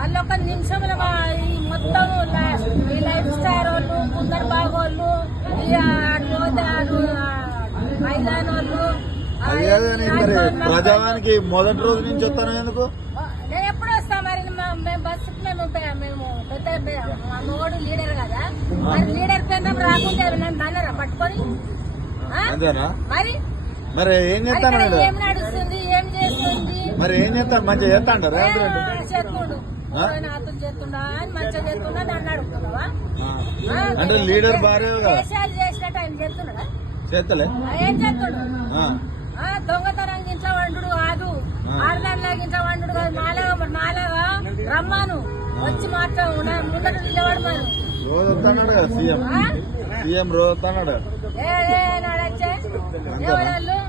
మళ్ళీ ఒక నిమిషంలో ఈ మొత్తం ఈ లైఫ్ స్టైల్ వాళ్ళు కుందరు బాగోళ్ళు మైదాన్ వాళ్ళు ప్రజావానికి మొదటి రోజు నుంచి వస్తాను ఎందుకు నేను ఎప్పుడు వస్తా మరి మేము బస్సుకి మేము పెద్ద మా మోడు లీడర్ కదా మరి లీడర్ కేంద్రం రాకుంటే నన్ను బాగా పట్టుకొని అంతేనా మరి మరి ఏం చేస్తాను ఏం నడుస్తుంది ఏం చేస్తుంది మరి ఏం చేస్తాను మంచిగా చేస్తా అంటారు చేస్తుండు నాతో చేస్తుండా అని మంచిగా చేస్తుండా నన్ను అడుగుతున్నావా అంటే లీడర్ భార్య దేశాలు చేసినట్టు ఆయన చేస్తున్నాడా చేస్తలే ఏం చేస్తుండు దొంగతనం గించ వండు కాదు ఆడదానిలా గించ వండు కాదు నాలాగా రమ్మాను వచ్చి ముందట నిలబడమాను రోజు వస్తున్నాడు కదా సీఎం రోజు వస్తున్నాడు నడచ్చే ఎవరు